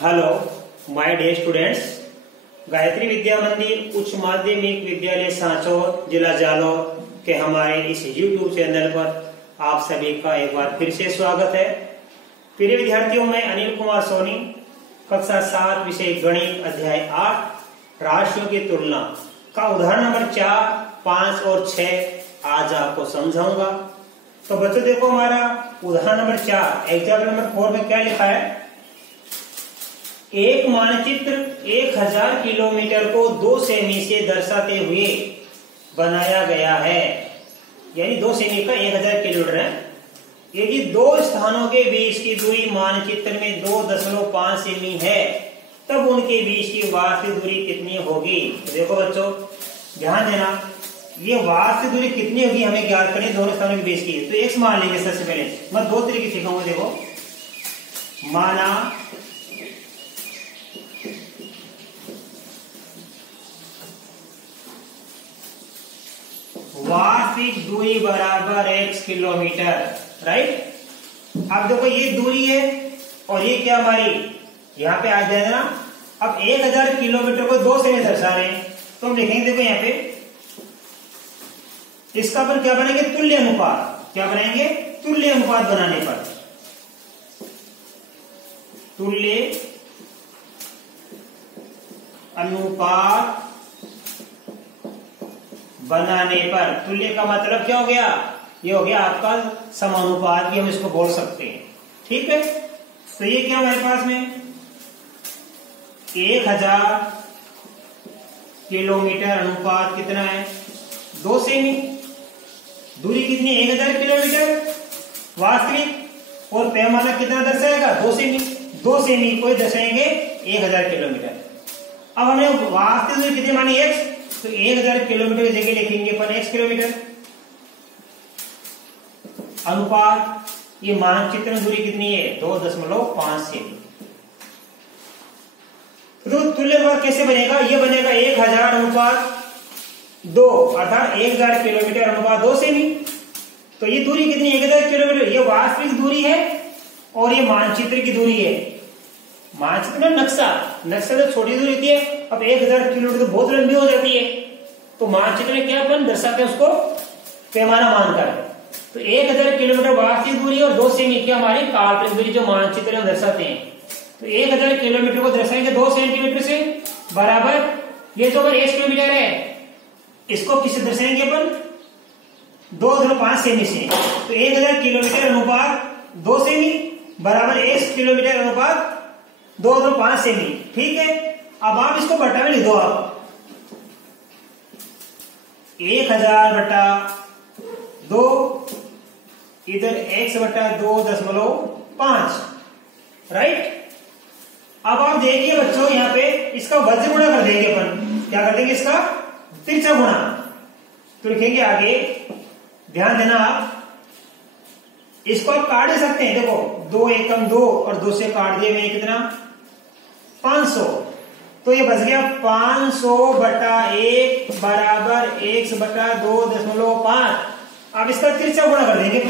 Hello my dear students, Gayatri Vidya Mandir उच्च माध्यमिक विद्यालय सांचौर जिला जालौर के हमारे इस YouTube चैनल पर आप सभी का एक बार फिर से स्वागत है। प्रिय विद्यार्थियों, मैं अनिल कुमार सोनी, कक्षा 7 विषय गणित अध्याय 8 राशियों की तुलना का उदाहरण नंबर 4, 5 और 6 आज आपको समझाऊंगा। तो बच्चों देखो, हमारा उदाहरण नंबर 4 एग्जाम्पल नंबर 4 में क्या लिखा है। एक मानचित्र 1000 किलोमीटर को 2 सेमी से दर्शाते हुए बनाया गया है, यानी 2 सेमी का 1000 किलोमीटर है। यदि दो स्थानों के बीच की दूरी मानचित्र में 2.5 सेमी है, तब उनके बीच की वास्तविक दूरी कितनी होगी। तो देखो बच्चों, ध्यान देना, ये वास्तविक दूरी कितनी होगी हमें ज्ञात करनी दोनों स्थानों के बीच की। तो एक्स मान लेंगे सबसे पहले, मैं 2 तरीके सिखाऊंगा। देखो, माना वास्तविक दूरी बराबर x किलोमीटर, राइट। अब देखो, ये दूरी है और ये क्या हमारी यहाँ पे आ जाएगा ना। अब 1000 किलोमीटर को 2 से दर्शा रहे हैं, तो हम लिखेंगे, देखो यहाँ पे इसका अपन क्या बनाएंगे, तुल्य अनुपात। क्या बनाएंगे, तुल्य अनुपात बनाने पर, तुल्य अनुपात बनाने पर, तुल्य का मतलब क्या हो गया, ये हो गया आपका समानुपात भी हम इसको बोल सकते हैं, ठीक है। तो ये क्या हमारे पास में 1000 किलोमीटर अनुपात कितना है, 2 सेमी। दूरी कितनी है, 1000 किलोमीटर वास्तविक, और पैमाना कितना दर्शाएगा, 2 सेमी। 2 सेमी को दर्शाएंगे 1000 किलोमीटर। अब हमने वास्तविक दूरी कितनी मानी, x, तो 1000 किलोमीटर की जगह लिखेंगे अपन x किलोमीटर। अनुपात, ये मानचित्र में दूरी कितनी है, 2.5 सेमी। तो तुल्य अनुपात कैसे बनेगा, ये बनेगा 1000 अनुपात 2, अर्थात 1000 किलोमीटर अनुपात 2 सेमी। तो ये दूरी कितनी, 1000 किलोमीटर, ये वास्तविक दूरी है और ये मानचित्र की दूरी है। मानचित्र में नक्शा तो छोटी दूरी होती है। अब 1000 किलोमीटर तो बहुत लंबी हो जाती है, तो मानचित्र में क्या अपन दर्शाते हैं उसको पैमाना मानकर। तो 1000 किलोमीटर वास्तविक दूरी और 2 सेमी की हमारी काल्पनिक दूरी जो मानचित्र में दर्शाते हैं। तो 1000 किलोमीटर को दर्शाएंगे 2 सेंटीमीटर से, बराबर ये जो अगर 1 किलोमीटर है, इसको किससे दर्शाएंगे अपन, 2.5 सेमी से। तो 1000 किलोमीटर अनुपात 2 सेमी बराबर 1 किलोमीटर अनुपात 2.5 सेमी, ठीक है। अब आप इसको बटा में लिख दो, आप 1000 बटा 2, इधर x बटा 2.5, राइट। अब आप देखिए बच्चों, यहाँ पे इसका वज्र गुणा कर देंगे अपन। क्या कर देंगे, इसका तिरछा गुणा। तो लिखेंगे आगे, ध्यान देना, आप इसको आप काट दे सकते हैं। देखो, 2 एकम 2 और 2 से काट दिए मैंने, कितना 500। तो ये बच गया 500 बटा 1 बराबर x बटा 2.5। अब इसका तिरछा गुणा कर देंगे।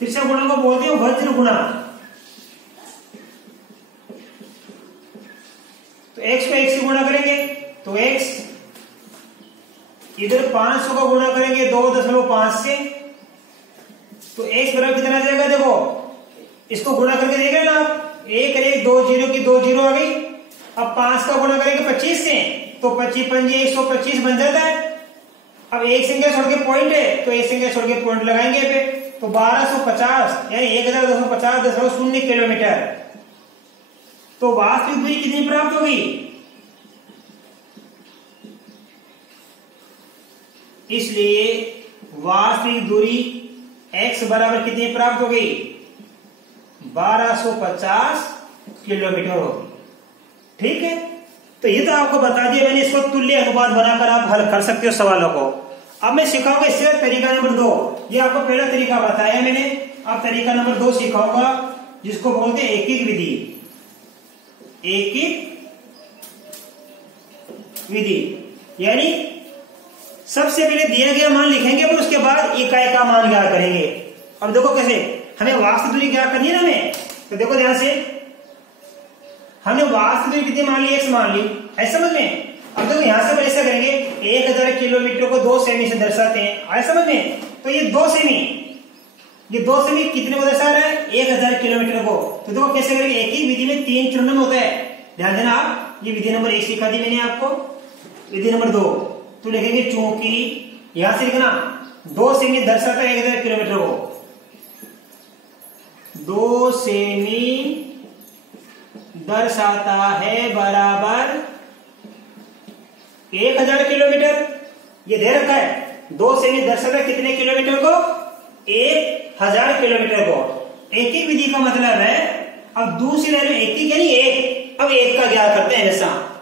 तिरछा गुणा को बोलते हैं वज्र गुणा। तो x को x से गुणा करेंगे, तो x इधर 500 का गुणा करेंगे 2.5 से, तो x बराबर कितना आ जाएगा। देखो, इसको गुणा करके देख रहे ना आप, 1 और 1 2 0 की 2 0 आ गई। अब 5 का गुणा करेंगे 25 से, तो 25 पंजे 125 बन जाता है। अब एक संख्या छोड़ के पॉइंट है, तो एक संख्या छोड़ के पॉइंट लगाएंगे पे, तो 1250 यानी 1250.0 किलोमीटर। तो वास्तविक दूरी कितनी प्राप्त होगी, इसलिए वास्तविक दूरी x बराबर कितनी प्राप्त हो गई, 1250 किलोमीटर होगी, ठीक है। तो ये तो आपको बता दिया मैंने, इसको तुल्य अनुपात बनाकर आप हल कर सकते हो सवालों को। अब मैं सिखाऊंगा इससे तरीका नंबर 2। ये आपको पहला तरीका बताया मैंने, अब तरीका नंबर 2 सिखाऊंगा, जिसको बोलते हैं एकीक विधि। एकीक विधि यानी सबसे पहले दिया गया मान लिखेंगे, फिर उसके बाद इकाई का मान ज्ञात करेंगे। अब देखो कैसे, हमें वास्तविक दूरी ज्ञात करनी है ना हमें। तो देखो ध्यान से, हमने वास्तविक दूरी कितनी मान ली, x मान ली, ऐसा समझ में। अब देखो यहां से ऐसा करेंगे 1000 किलोमीटर को 2 सेमी से दर्शाते हैं, आए समझ में। तो ये 2 सेमी, ये 2 सेमी कितने को दर्शा रहा है, 1000 किलोमीटर को। तो देखो कैसे करेंगे, एक ही विधि में 3 चुनन होता है, ध्यान देना आप। ये विधि नंबर 1 सिखा दी मैंने आपको, विधि नंबर 2 तो लिखेंगे चूंकि यहां से लिखना 2 सेमी दर्शाता है 1000 किलोमीटर को, 2 सेमी दर्शाता है बराबर 1000 किलोमीटर। ये दे रखा है 2 सेमी दर्शाता है कितने किलोमीटर को, 1000 किलोमीटर को। एक ही विधि का मतलब है, अब दूसरी लाइन में एक ही यानी एक, अब एक का ज्ञात करते हैं,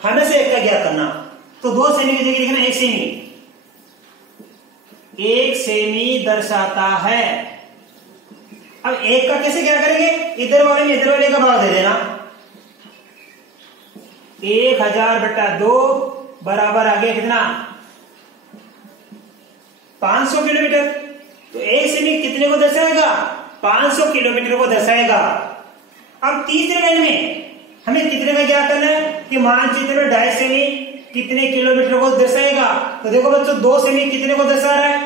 हमेशा एक का ज्ञात करना। तो 2 सेमी की जगह लिखना 1 सेमी, 1 सेमी दर्शाता है। अब एक का कैसे क्या करेंगे, इधर वाले में इधर वाले का भाग दे देना, 1000/2 बराबर आ गया कितना, 500 किलोमीटर। तो 1 सेमी कितने को दर्शाएगा, 500 किलोमीटर को दर्शाएगा। अब तीसरे लाइन में हमें कितने का क्या करना है कि मानचित्र में 2.5 सेमी कितने किलोमीटर को दर्शाएगा। तो देखो बच्चों 2 सेमी कितने को दर्शा रहा है,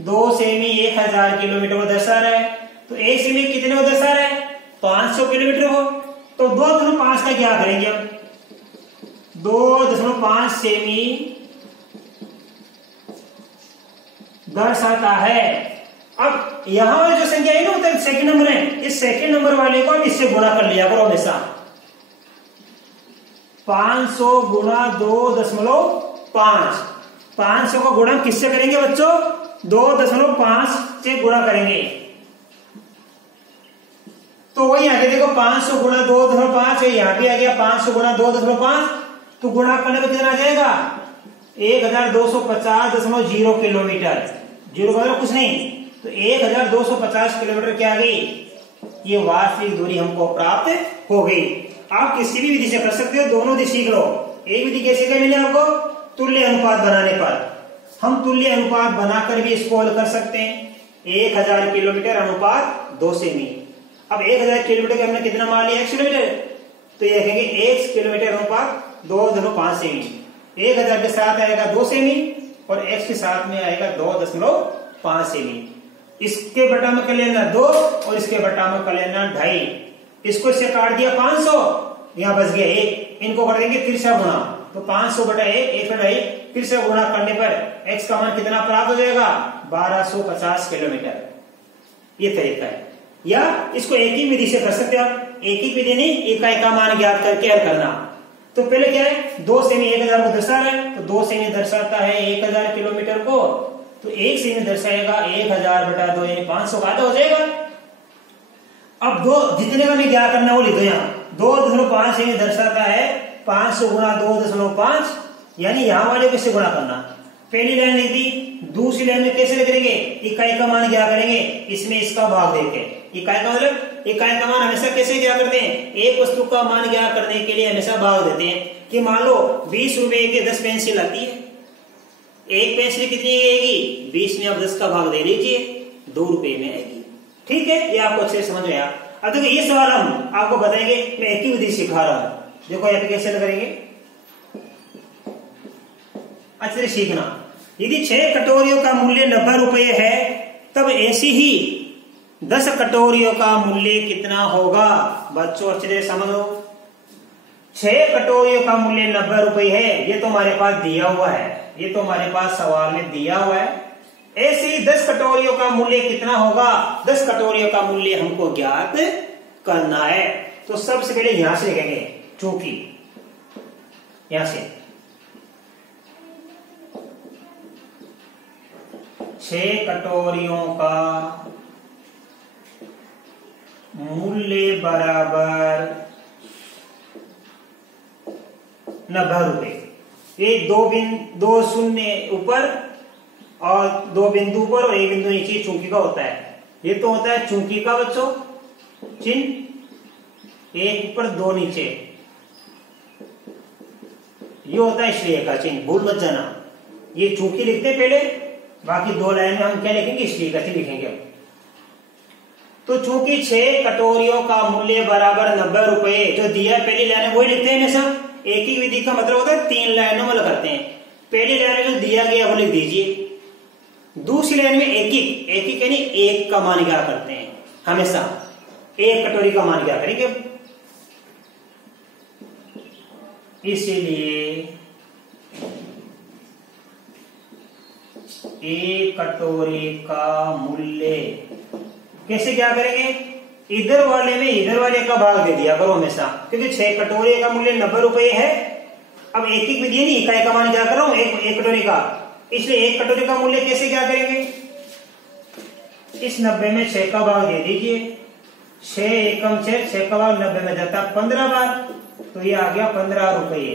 2 सेमी 1000 किलोमीटर को दर्शा रहा है। तो 1 सेमी कितने को दर्शा रहा है, 500 किलोमीटर को। तो 2.5 का क्या करेंगे, अब 2.5 सेमी दर्शाता है। अब यहां वाली जो संख्या है ना, तो सेकंड नंबर है, इस सेकंड नंबर वाले को अब इससे गुणा कर लिया करो हमेशा। 500 गुणा 2.5, 500 को गुणा किससे करेंगे बच्चों, 2.5 से गुणा करेंगे। तो वही आगे देखो 500 गुणा 2.5 है, यहां भी आ गया 500 गुणा 2.5। तो गुणा करने पर कितना आ जाएगा, 1250.0 किलोमीटर, जीरो का कुछ नहीं। तो 1250 किलोमीटर क्या आ गई, ये वास्तविक दूरी हमको प्राप्त हो गई। आप किसी भी विधि से कर सकते हो, दोनों विधि सीख लो। एक विधि कैसे कर मिले आपको, तुल्य अनुपात बनाने पर। हम तुल्य अनुपात बनाकर भी इसको हल कर सकते हैं। 1000 किलोमीटर अनुपात 2 सेमी। अब 1000 किलोमीटर हमने कितना मान लिया, 1 किलोमीटर। तो ये कहेंगे 1 किलोमीटर अनुपात 2.5 सेमी। 1000 के साथ आएगा 2 सेमी और x के साथ में आएगा 2.5 सेमी। इसके बटा में कर लेना 2 और इसके बटा में कर लेना 2.5। इसको इससे काट दिया 500, यहां बच गया 1। इनको कर देंगे तिरछा गुणा, तो 500/1, 1/2 तिरछा गुणा करने पर x का मान कितना प्राप्त हो जाएगा, 1250 किलोमीटर। ये तरीका है। या इसको एक ही विधि से कर सकते हो आप, एक ही विधि नहीं, इकाई का मान ज्ञात करके हल करना। तो पहले क्या है, 2 सेमी 1000 को दर्शा रहा है, तो 2 सेमी दर्शाता है 1000 किलोमीटर को। तो 1 सेमी दर्शाएगा 1000/2 यानी 500 का आधा हो जाएगा। अब दो जितने का मैं क्या करना वो लिख दो, यहाँ 2.5 सेमी दर्शाता है 500 गुणा 2.5, यानी यहां वाले को इससे गुणा करना। पहली लाइन लिख दी, दूसरी लाइन में कैसे करेंगे, इकाई का मान क्या करेंगे, इसमें इसका भाग देके। इकाई का मतलब, इकाई का मान हमेशा कैसे क्या करते हैं, एक वस्तु का मान क्या करने के लिए हमेशा भाग देते हैं। कि मान लो 20 रुपए के 10 पेंसिल आती है, एक पेंसिल कितनी आएगी, 20 में आप 10 का भाग दे दीजिए, 2 रुपए में आएगी। ठीक है, ये आपको अच्छे से समझ में आया। अब देखो ये सवाल हम आपको बताएंगे, मैं एक ही विधि सिखा रहा हूं। देखो यहाँ पे कैसे करेंगे, अच्छे से सीखना। यदि 6 कटोरियों का मूल्य 90 रुपए है, तब ऐसी ही 10 कटोरियों का मूल्य कितना होगा। बच्चों अच्छे से समझो, 6 कटोरियों का मूल्य 90 रुपए है, ये तो हमारे पास दिया हुआ है, ये तो हमारे पास सवाल में दिया हुआ है। ऐसे ही 10 कटोरियों का मूल्य कितना होगा, 10 कटोरियों का मूल्य हमको ज्ञात करना है। तो सबसे पहले यहां से लिखेंगे, चूंकि यहां से 6 कटोरियों का मूल्य बराबर 90 रुपए। ये 2 शून्य ऊपर और 2 बिंदु ऊपर और 1 बिंदु नीचे चूंकि का होता है। ये तो होता है चूंकि का बच्चों चिन्ह, 1 ऊपर 2 नीचे, ये होता है इसलिए का चिन्ह, भूल मत जाना। ये चूंकि लिखते हैं पहले, बाकी 2 लाइन में हम क्या लिखेंगे, इसलिए का चिन्ह लिखेंगे। तो चूंकि 6 कटोरियों का मूल्य बराबर 90 रुपए, जो दिया पहली लाइन वही लिखते हैं हमेशा। एक ही विधि का मतलब होता है 3 लाइनों में करते हैं। पहली लाइन में जो दिया गया वो लिख दीजिए, दूसरी लाइन में एक ही यानी एक का मान क्या करते हैं, हमेशा एक कटोरी का मान क्या करेंगे। इसलिए एक कटोरी का मूल्य कैसे क्या करेंगे, इधर वाले में इधर वाले का भाग दे दिया करो हमेशा, क्योंकि 6 कटोरी का मूल्य 90 रुपए है। अब एक एक विधि नहीं, इकाई का मान क्या कर रहा हूं, एक कटोरी का, इसलिए एक कटोरी का मूल्य कैसे क्या करेंगे, इस 90 में 6 का भाग दे दीजिए। 6 एकम 6 का भाग 90 में जाता 15 बार, तो ये आ गया 15 रुपये,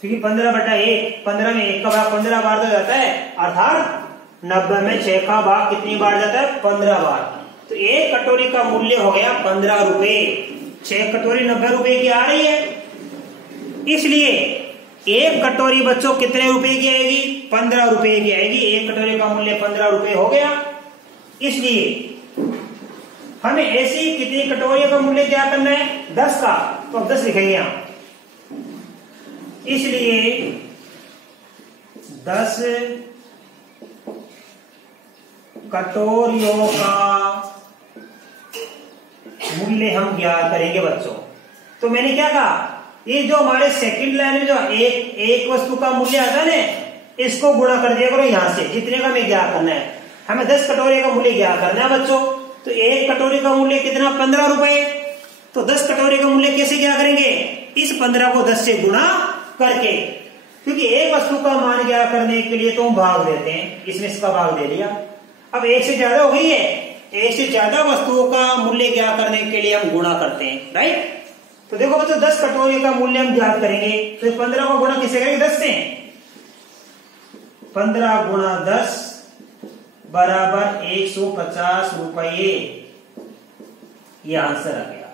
क्योंकि 15/1, 15 में 1 का भाग 15 बार तो जाता है, अर्थात 90 में 6 का भाग कितनी बार जाता है, 15 बार। तो एक कटोरी का मूल्य हो गया 15 रुपए। 6 कटोरी 90 रुपए की आ रही है, इसलिए एक कटोरी बच्चों कितने रुपए की आएगी, 15 रुपए की आएगी। एक कटोरी का मूल्य 15 रुपए हो गया। इसलिए हमें ऐसी कितनी कटोरियों का मूल्य क्या करना है, 10 का, तो अब 10 लिखेंगे यहां। इसलिए 10 कटोरियों का मूल्य हम ज्ञात करेंगे बच्चों। तो मैंने क्या कहा, ये जो हमारे सेकंड लाइन में जो एक वस्तु का मूल्य आता है ना, इसको गुणा कर दिया करो यहां से, जितने का हमें ज्ञात करना है। हमें 10 कटोरी का मूल्य ज्ञात करना है बच्चों। तो एक कटोरी का मूल्य कितना, 15 रुपए। तो 10 कटोरी का मूल्य कैसे क्या करेंगे, इस 15 को 10 से गुणा करके, क्योंकि एक वस्तु का मान ज्ञात करने के लिए तो हम भाग देते हैं, इसमें इसका भाग दे दिया। अब एक से ज्यादा हो गई है, एक से ज्यादा वस्तुओं का मूल्य ज्ञात करने के लिए हम गुणा करते हैं, राइट। तो देखो बच्चों 10 कटोरी का मूल्य हम ज्ञात करेंगे, तो 15 को गुणा किससे करेंगे, 10 से। 15 गुणा 10 बराबर 150 रुपये, यह आंसर आ गया।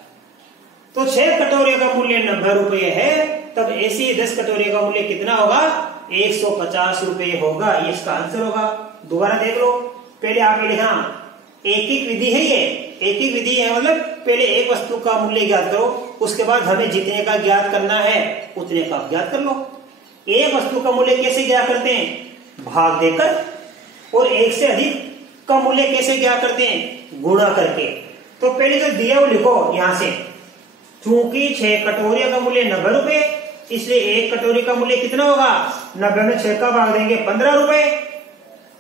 तो 6 कटोरी का मूल्य 90 रुपये है, तब ऐसी 10 कटोरी का मूल्य कितना होगा, 150 रुपये होगा। ये इसका आंसर होगा। दोबारा देख लो, पहले आप ये लिखना, एक ही विधि है, ये एक ही विधि है, मतलब पहले एक वस्तु का मूल्य ज्ञात करो, उसके बाद हमें जितने का ज्ञात करना है उतने का ज्ञात कर लो। एक वस्तु का मूल्य कैसे ज्ञात करते हैं, भाग देकर, और एक से अधिक का मूल्य कैसे ज्ञात करते हैं, गुणा करके। तो पहले जो दिया वो लिखो यहां से, चूंकि 6 कटोरियों का मूल्य 90 रुपए, इसलिए एक कटोरी का मूल्य कितना होगा, 90 में 6 का भाग देंगे 15 रुपए,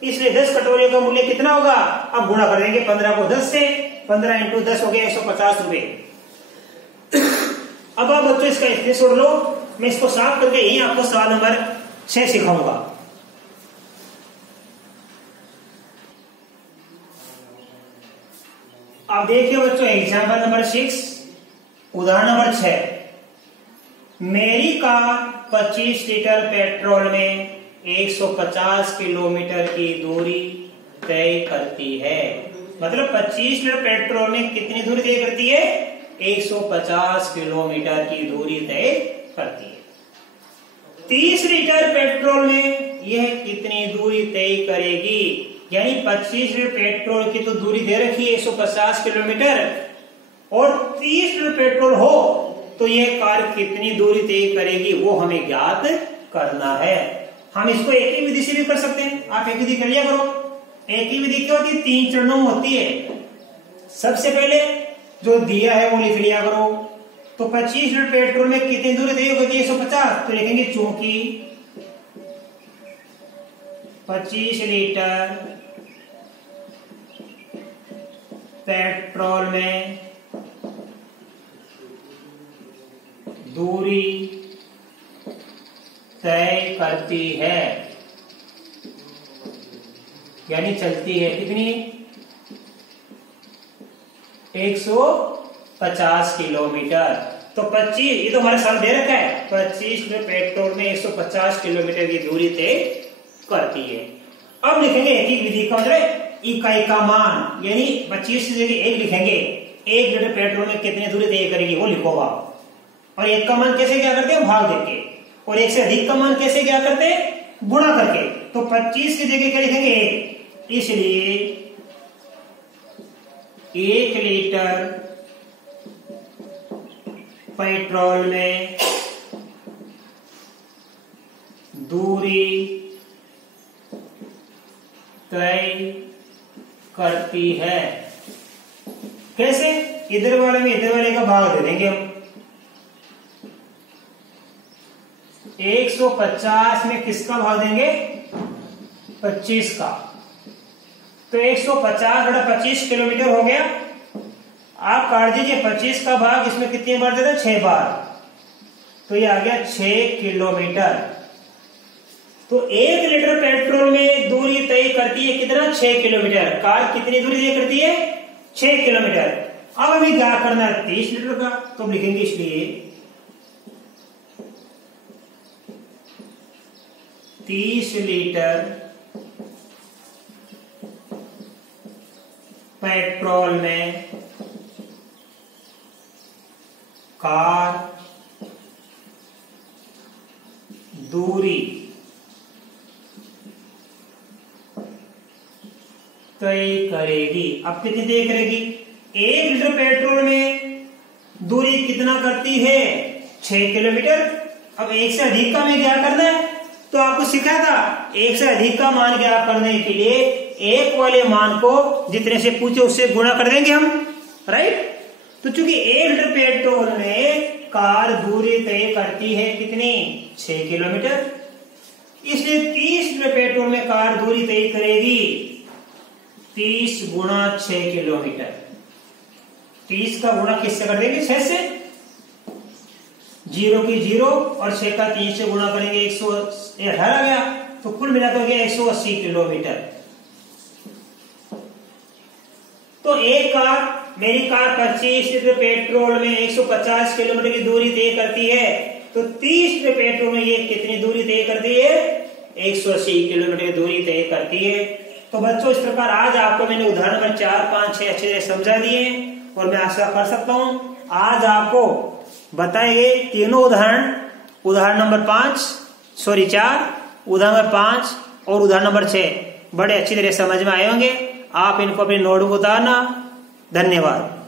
इसलिए 10 कटोरियों का मूल्य कितना होगा, अब गुणा कर देंगे 15 को 10 से, 15 इंटू 10 हो गया 150 रुपए। अब आप बच्चों इसका स्क्रीनशॉट लो, मैं इसको साफ करके यही आपको सवाल नंबर 6 सिखाऊंगा। आप देखिए बच्चों एग्जाम्पल नंबर 6, उदाहरण नंबर 6। मेरी कार 25 लीटर पेट्रोल में 150 किलोमीटर की दूरी तय करती है। मतलब 25 लीटर पेट्रोल में कितनी दूरी तय करती है, 150 किलोमीटर की दूरी तय करती है। 30 लीटर पेट्रोल में यह कितनी दूरी तय करेगी, यानी 25 लीटर पेट्रोल की तो दूरी दे रखी है 150 किलोमीटर, और 30 लीटर पेट्रोल हो तो यह कार कितनी दूरी तय करेगी, वो हमें ज्ञात करना है। हम इसको एक ही विधि से भी कर सकते हैं, आप एक विधि कर लिया करो। एक ही विधि क्या होती है, 3 चरणों में होती है। सबसे पहले जो दिया है वो लिख लिया करो। तो 25 लीटर पेट्रोल में कितनी दूरी तय होगी, 150, तो लिखेंगे चूंकि 25 लीटर पेट्रोल में दूरी तय करती है, यानी चलती है कितनी, 150 किलोमीटर। तो 25, ये तो हमारे साथ दे रखा है, 25 लीटर पेट्रोल में 150 किलोमीटर की दूरी तय करती है। अब लिखेंगे एक ही विधि का मतलब इकाई का मान, यानी 25 की जगह 1 लिखेंगे। 1 लीटर पेट्रोल में कितनी दूरी तय करेगी वो लिखोगा, और 1 का मान कैसे क्या करते हैं, भाग देके, और 1 से अधिक का मान कैसे क्या करते हैं, गुणा करके। तो 25 की जगह क्या लिखेंगे, 1, इसलिए 1 लीटर पेट्रोल में दूरी तय करती है। कैसे? इधर वाले में इधर वाले का भाग दे देंगे हम। 150 में किसका भाग देंगे? 25 का। तो 150/25 किलोमीटर हो गया। आप काट दीजिए 25 का भाग, इसमें कितनी बार देते हैं? 6 बार। तो ये आ गया 6 किलोमीटर। तो 1 लीटर पेट्रोल में दूरी तय करती है कितना? 6 किलोमीटर। कार कितनी दूरी तय करती है? 6 किलोमीटर। अब हमें क्या करना है? 30 लीटर का। तो लिखेंगे इसलिए 30 लीटर पेट्रोल में कार दूरी तय करेगी। अब कितनी तय करेगी? 1 लीटर पेट्रोल में दूरी कितना करती है? 6 किलोमीटर। अब 1 से अधिक का में क्या करना है? तो आपको सिखाया था 1 से अधिक का मान ज्ञात करने के लिए 1 वाले मान को जितने से पूछे उससे गुणा कर देंगे हम, राइट। तो चूंकि 1 लीटर पेट्रोल में कार दूरी तय करती है कितनी? 6 किलोमीटर। इसलिए 30 लीटर पेट्रोल में कार दूरी तय करेगी 30 × 6 किलोमीटर। 30 का गुणा किससे कर देंगे? 6 से। 0 की 0 और 6 का 3 से गुणा करेंगे 118 गया। तो कुल मिलाकर हो गया 180 किलोमीटर। तो एक कार, मेरी कार 25 लीटर पेट्रोल में 150 किलोमीटर की दूरी तय करती है। तो 30 लीटर पेट्रोल में ये कितनी दूरी तय करती है? 180 किलोमीटर की दूरी तय करती है। तो बच्चों इस प्रकार आज आपको मैंने उदाहरण नंबर 4, 5, 6 अच्छे से समझा दिए और मैं आशा कर सकता हूं आज आपको बताए गए तीनों उदाहरण, उदाहरण नंबर 4, उदाहरण नंबर 5 और उदाहरण नंबर 6 बड़े अच्छी तरह समझ में आए होंगे। आप इनको अपने नोटबुक उतारना। धन्यवाद।